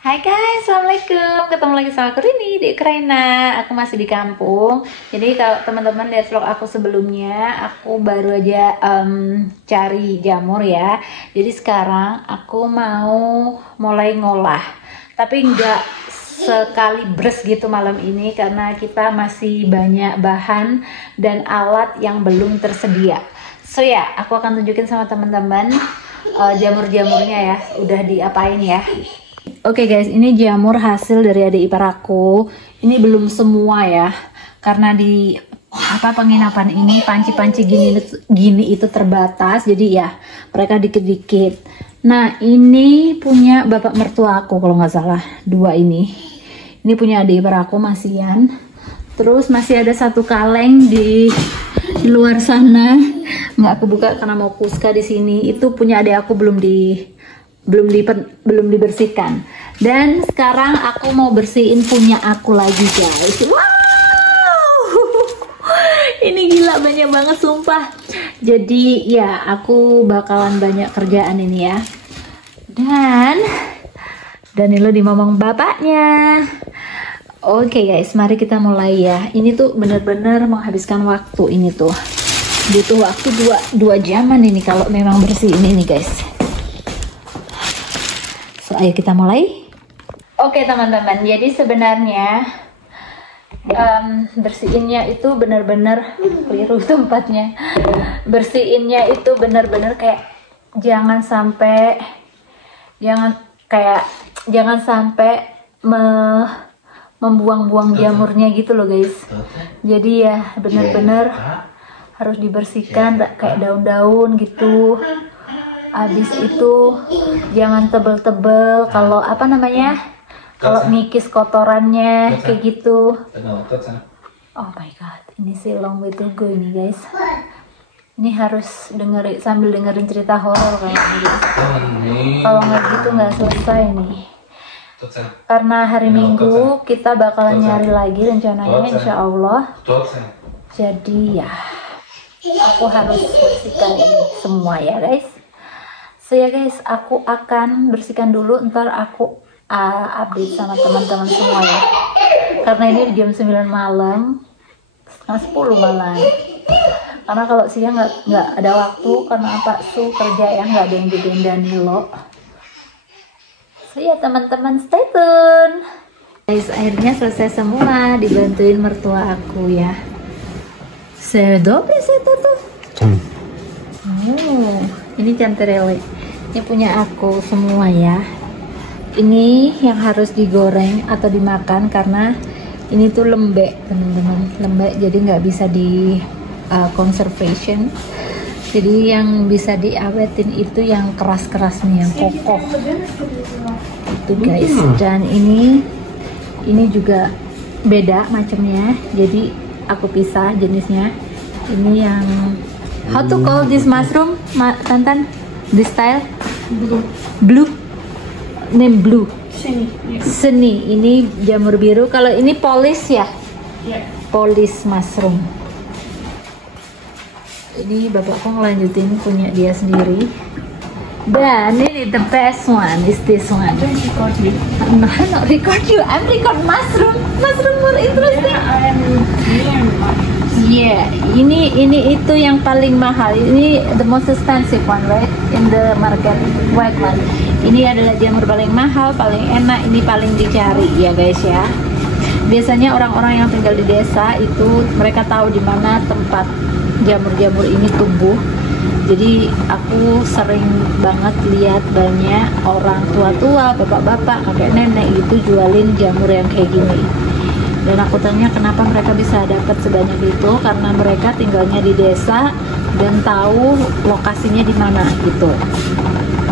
Hai guys, assalamualaikum. Ketemu lagi sama aku Rini di Ukraina. Aku masih di kampung. Jadi kalau teman-teman lihat vlog aku sebelumnya, aku baru aja cari jamur ya. Jadi sekarang aku mau mulai ngolah. Tapi nggak sekali bres gitu malam ini karena kita masih banyak bahan dan alat yang belum tersedia. So ya, aku akan tunjukin sama teman-teman jamur-jamurnya ya. Udah diapain ya. Oke guys, ini jamur hasil dari adik ipar aku. Ini belum semua ya, karena di penginapan ini panci-panci gini itu terbatas, jadi ya mereka dikit-dikit. Nah ini punya bapak mertua aku kalau nggak salah, dua ini. Ini punya adik ipar aku Masian. Terus masih ada satu kaleng di luar sana, nggak aku buka karena mau kuska di sini. Itu punya adik aku belum dibersihkan. Dan sekarang aku mau bersihin punya aku lagi guys. Wow, ini gila banyak banget sumpah. Jadi ya aku bakalan banyak kerjaan ini ya. Dan Danilo dimomong bapaknya. Oke guys, mari kita mulai ya. Ini tuh bener-bener menghabiskan waktu ini tuh. Butuh waktu 2 jaman ini kalau memang bersihin ini guys. So, ayo kita mulai. Oke teman-teman, jadi sebenarnya bersihinnya itu benar-benar keliru tempatnya. Bersihinnya itu benar-benar kayak jangan sampai membuang-buang jamurnya gitu loh guys. Jadi ya benar-benar harus dibersihkan kayak daun-daun gitu. Habis itu jangan tebel-tebel kalau kalau ngikis kotorannya kayak gitu. Oh my god, ini sih long way to go ini guys. Ini harus sambil dengerin cerita horor kayak gitu. Kalau nggak gitu nggak selesai nih. Karena hari Minggu kita bakalan nyari lagi rencananya insya Allah. Jadi ya aku harus bersihkan ini semua ya guys. So ya guys, aku akan bersihkan dulu, ntar aku update sama teman-teman semua ya. Karena ini jam 9 malam, setengah 10 malam. Karena kalau siang nggak ada waktu karena Pak Su kerja ya, nggak ada yang jagain Danilo. So ya teman-teman stay tune. Guys, akhirnya selesai semua, dibantuin mertua aku ya. Sedobe itu tuh. Oh, ini canterelle. Ini punya aku semua ya. Ini yang harus digoreng atau dimakan karena ini tuh lembek teman-teman, lembek jadi nggak bisa di conservation. Jadi yang bisa diawetin itu yang keras-keras nih, yang kokoh itu guys. Dan ini juga beda macamnya, jadi aku pisah jenisnya. Ini yang how to call this mushroom, Tantan? This style? Blue. Name blue. Seni. Ini jamur biru. Kalau ini polish ya? Polish mushroom. Ini bapakku ngelanjutin punya dia sendiri. Dan ini the best one is this one. Don't record you. No, I'm not record you. I'm record mushroom. Mushroom more interesting. Yeah, ini itu yang paling mahal. Ini the most expensive one, right? In the market, white one. Ini adalah jamur paling mahal, paling enak, ini paling dicari ya guys ya. Biasanya orang-orang yang tinggal di desa itu mereka tahu di mana tempat jamur-jamur ini tumbuh. Jadi aku sering banget lihat banyak orang tua-tua, bapak-bapak, kakek nenek itu jualin jamur yang kayak gini. Dan aku tanya kenapa mereka bisa dapat sebanyak itu, karena mereka tinggalnya di desa dan tahu lokasinya di mana gitu.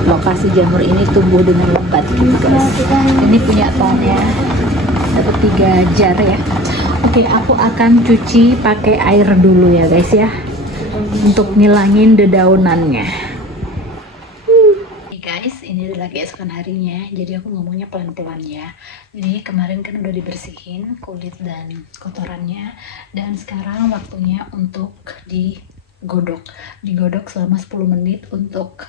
Lokasi jamur ini tumbuh dengan lebat gitu guys. Ini punya tonnya, dapat 3 jar ya. Oke, aku akan cuci pakai air dulu ya guys ya, untuk ngilangin dedaunannya. Guys, ini adalah keesokan harinya, jadi aku ngomongnya pelan-pelan ya. Jadi kemarin kan udah dibersihin kulit dan kotorannya, dan sekarang waktunya untuk digodok selama 10 menit untuk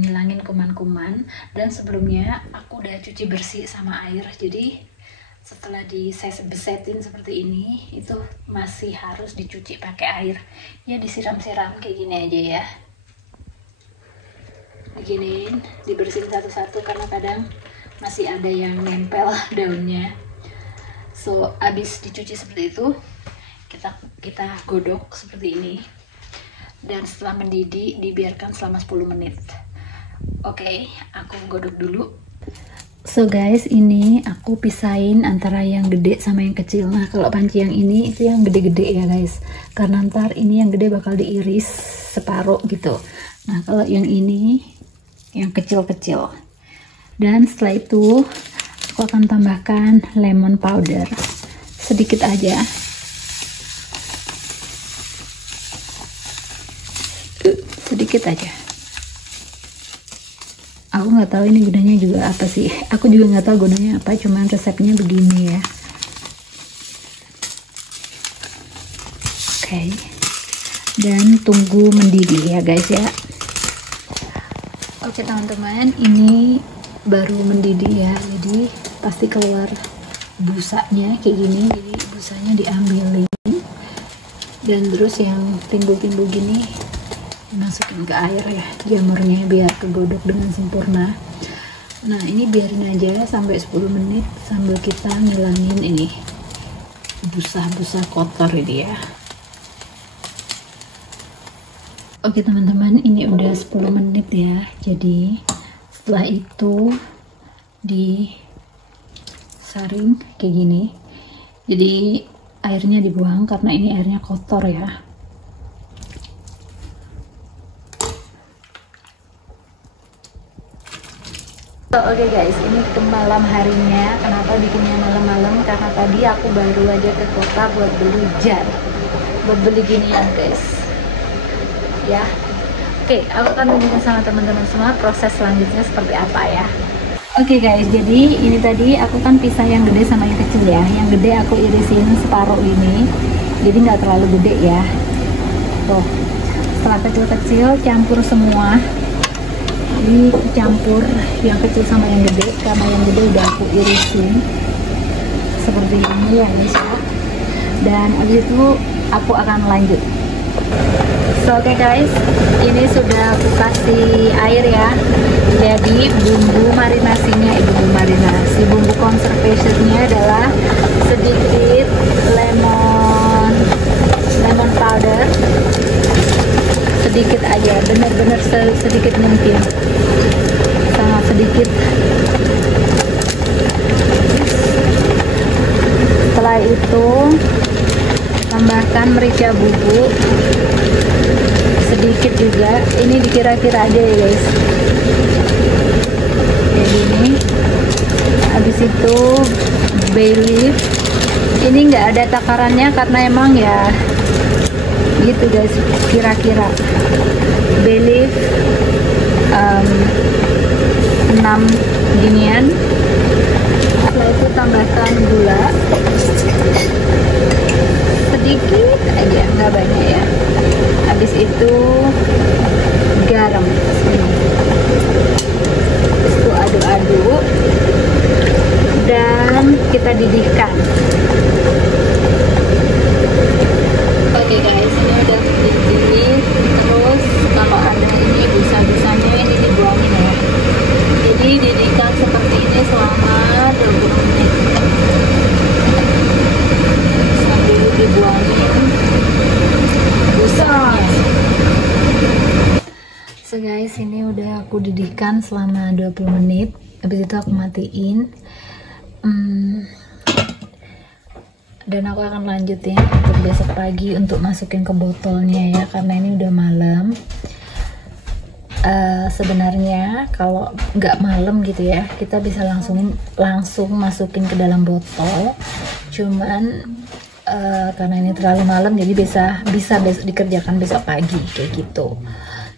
ngilangin kuman-kuman. Dan sebelumnya aku udah cuci bersih sama air, jadi setelah diset-besetin seperti ini, itu masih harus dicuci pakai air. Ya disiram-siram kayak gini aja ya. Beginiin, dibersihin satu-satu karena kadang masih ada yang nempel daunnya. So, abis dicuci seperti itu, kita godok seperti ini. Dan setelah mendidih, dibiarkan selama 10 menit. Oke, aku godok dulu. So guys, ini aku pisahin antara yang gede sama yang kecil. Nah, kalau panci yang ini itu yang gede-gede ya guys, karena ntar ini yang gede bakal diiris separuh gitu. Nah, kalau yang ini yang kecil-kecil. Dan setelah itu aku akan tambahkan lemon powder sedikit aja. Sedikit aja. Aku nggak tahu ini gunanya juga apa sih. Aku juga nggak tahu gunanya apa, cuman resepnya begini ya. Oke. Dan tunggu mendidih ya guys ya. Oke teman-teman, ini baru mendidih ya. Jadi pasti keluar busanya kayak gini. Jadi busanya diambilin. Dan terus yang timbul-timbul gini masukin ke air ya, jamurnya biar kegodok dengan sempurna. Nah, ini biarin aja sampai 10 menit sambil kita ngilangin ini busa-busa kotor ini ya. Oke teman-teman, ini udah 10 menit ya. Jadi setelah itu disaring kayak gini. Jadi airnya dibuang karena ini airnya kotor ya. Oke guys, ini malam harinya. Kenapa bikinnya malam-malam? Karena tadi aku baru aja ke kota buat beli jar, buat beli ginian guys ya. Oke, aku akan tunjukin sama teman-teman semua proses selanjutnya seperti apa ya. Oke guys, jadi ini tadi aku kan pisah yang gede sama yang kecil ya. Yang gede aku irisin separuh ini, jadi nggak terlalu gede ya. Tuh, setelah kecil-kecil campur semua. Ini campur yang kecil sama yang gede, karena yang gede udah aku irisin seperti ini ya guys ya. Dan habis itu aku akan lanjut. So oke guys, ini sudah aku kasih air ya. Jadi bumbu marinasinya, bumbu conservationnya adalah sedikit lemon powder, sedikit aja, bener-bener sedikit mungkin, sangat sedikit. Setelah itu tambahkan merica bubuk sedikit juga, ini dikira-kira aja ya guys, kayak gini. Habis itu bay leaf, ini nggak ada takarannya karena emang ya gitu guys, kira-kira. Bay leaf 6 ginian. Setelah itu tambahkan gula sedikit aja, nggak banyak ya. Habis itu garam, habis itu aduk-aduk dan kita didihkan. Oke guys, ini udah mendidih. Terus kalau ada ini busa-busanya ini dibuangin ya. Jadi didihkan seperti ini selama 20 menit. Sambil dibuangin busanya. So guys, ini udah aku didihkan selama 20 menit. Habis itu aku matiin. Dan aku akan lanjutin untuk besok pagi untuk masukin ke botolnya ya, karena ini udah malam. Sebenarnya kalau nggak malam gitu ya, kita bisa langsung masukin ke dalam botol. Cuman karena ini terlalu malam, jadi bisa besok dikerjakan besok pagi kayak gitu.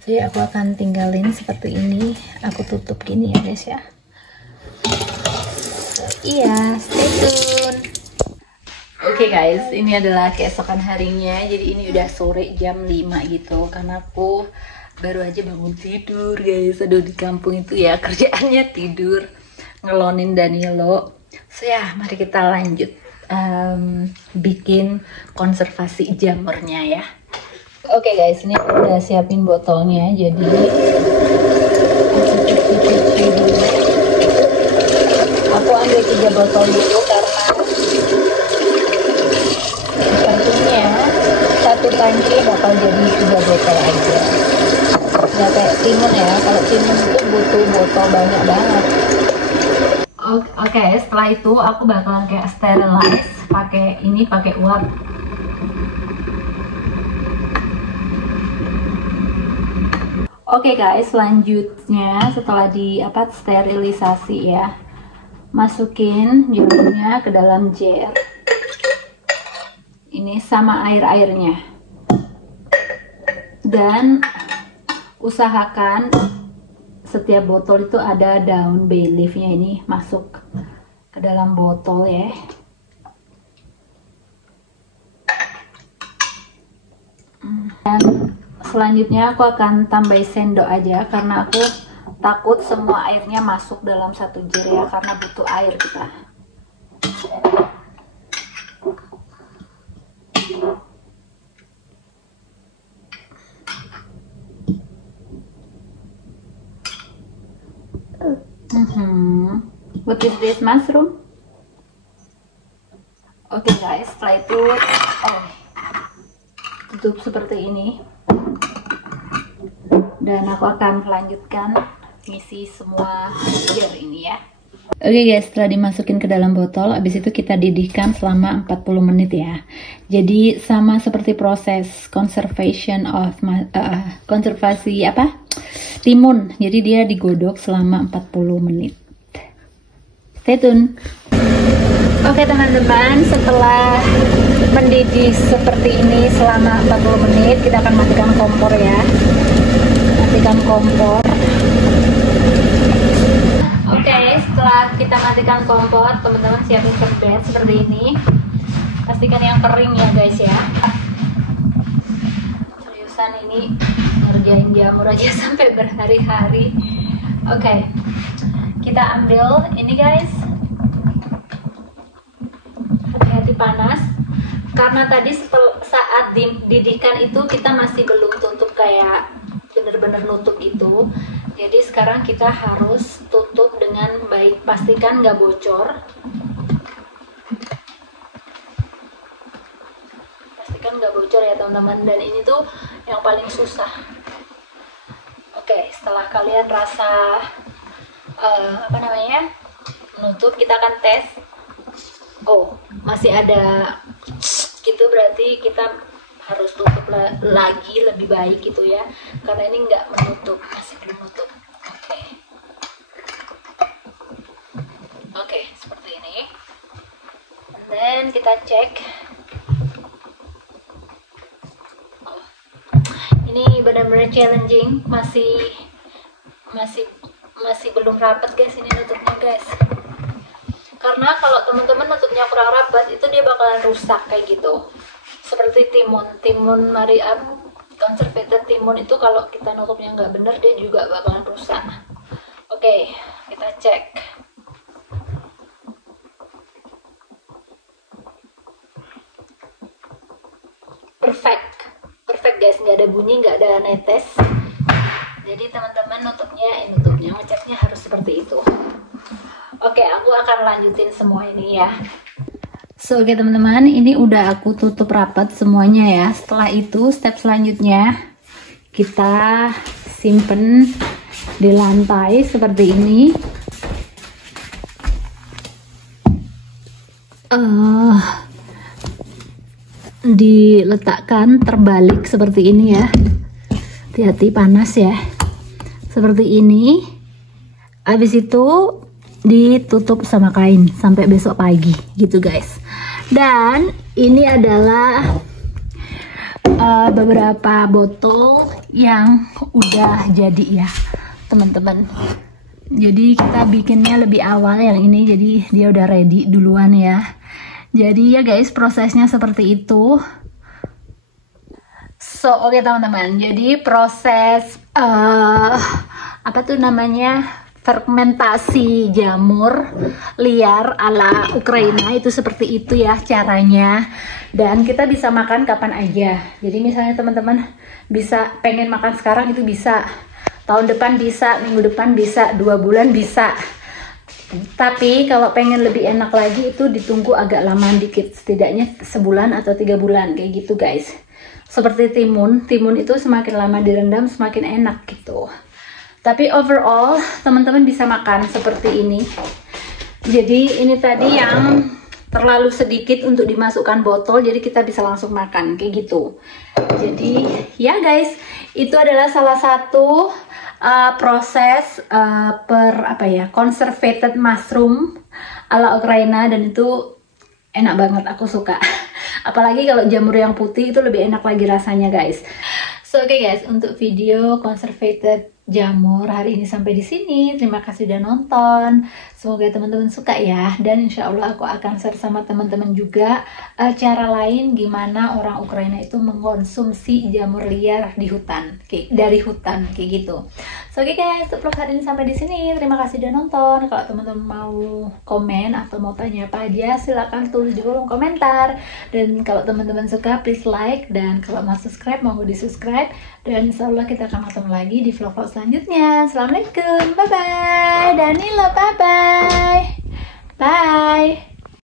Jadi aku akan tinggalin seperti ini, aku tutup gini ya guys ya. Iya, stay tune. Oke guys, ini adalah keesokan harinya. Jadi ini udah sore jam 5 gitu, karena aku Baru aja bangun tidur guys. Aduh, di kampung itu ya kerjaannya tidur, ngelonin Danilo. So ya, mari kita lanjut bikin konservasi jamurnya ya. Oke guys, ini aku udah siapin botolnya. Jadi aku ambil 3 botol dulu karena sepertinya satu tangki bakal jadi 3 botol aja. Ya kayak timun ya, kalau timun itu butuh botol banyak banget. Oke, setelah itu aku bakalan kayak sterilize pakai uap. Oke guys, selanjutnya setelah sterilisasi ya, masukin jamurnya ke dalam jar. Ini sama air-airnya. Dan usahakan setiap botol itu ada daun bay leaf-nya, ini masuk ke dalam botol ya. Dan selanjutnya aku akan tambah sendok aja karena aku takut semua airnya masuk dalam satu jar ya, karena butuh air kita. What is this, mushroom? Oke guys, setelah itu tutup seperti ini. Dan aku akan melanjutkan ngisi semua jar ini ya. Oke guys, setelah dimasukin ke dalam botol, abis itu kita didihkan selama 40 menit ya. Jadi sama seperti proses konservasi timun. Jadi dia digodok selama 40 menit. Stay tune. Oke teman-teman, setelah mendidih seperti ini selama 40 menit, kita akan matikan kompor ya. Matikan kompor. Oke, setelah kita matikan kompor, teman-teman siapin serbet seperti ini. Pastikan yang kering ya guys ya. Seriusan ini ngerjain jamur aja sampai berhari-hari. Oke, kita ambil ini guys. Hati-hati panas. Karena tadi saat dididihkan itu kita masih belum tutup kayak bener-bener nutup gitu. Jadi sekarang kita harus tutup dengan baik, pastikan nggak bocor. Pastikan nggak bocor ya teman-teman, dan ini tuh yang paling susah. Oke, setelah kalian rasa menutup, kita akan tes. Oh, masih ada gitu, berarti kita harus tutup lagi lebih baik gitu ya, karena ini nggak menutup, masih belum menutup. Oke, seperti ini. Dan kita cek. Ini benar-benar challenging, masih belum rapat guys ini nutupnya guys. Karena kalau teman-teman nutupnya kurang rapat, itu dia bakalan rusak kayak gitu. Seperti timun conservated timun itu kalau kita nutupnya nggak bener, dia juga bakalan rusak. Oke, kita cek. Perfect guys, nggak ada bunyi, nggak ada netes. Jadi teman-teman nutupnya ngeceknya harus seperti itu. Oke, aku akan lanjutin semua ini ya. So, oke teman-teman, ini udah aku tutup rapat semuanya ya. Setelah itu, step selanjutnya kita simpen di lantai seperti ini. Diletakkan terbalik seperti ini ya. Hati-hati panas ya. Seperti ini. Habis itu ditutup sama kain sampai besok pagi gitu guys. Dan ini adalah beberapa botol yang udah jadi ya teman-teman. Jadi kita bikinnya lebih awal yang ini, jadi dia udah ready duluan ya. Jadi ya guys, prosesnya seperti itu. So oke teman-teman, jadi proses apa tuh namanya, fermentasi jamur liar ala Ukraina, itu seperti itu ya caranya. Dan kita bisa makan kapan aja. Jadi misalnya teman-teman bisa pengen makan sekarang, itu bisa, tahun depan bisa, minggu depan bisa, 2 bulan bisa. Tapi kalau pengen lebih enak lagi itu ditunggu agak lama dikit, setidaknya sebulan atau 3 bulan kayak gitu guys. Seperti timun itu semakin lama direndam semakin enak gitu. Tapi overall teman-teman bisa makan seperti ini. Jadi ini tadi yang terlalu sedikit untuk dimasukkan botol, jadi kita bisa langsung makan kayak gitu. Jadi ya guys, itu adalah salah satu proses conservated mushroom ala Ukraina, dan itu enak banget, aku suka. Apalagi kalau jamur yang putih itu lebih enak lagi rasanya guys. So oke guys, untuk video conservated jamur hari ini sampai di sini. Terima kasih udah nonton. Semoga teman-teman suka ya. Dan insya Allah aku akan share sama teman-teman juga cara lain gimana orang Ukraina itu mengkonsumsi jamur liar di hutan, dari hutan kayak gitu. So oke guys, untuk vlog hari ini sampai di sini. Terima kasih udah nonton. Kalau teman-teman mau komen atau mau tanya apa aja, silahkan tulis di kolom komentar. Dan kalau teman-teman suka, please like. Dan kalau mau subscribe, mau di subscribe. Dan insya Allah kita akan ketemu lagi di vlog-vlog selanjutnya. Assalamualaikum, bye bye. Danila, bye bye. Bye.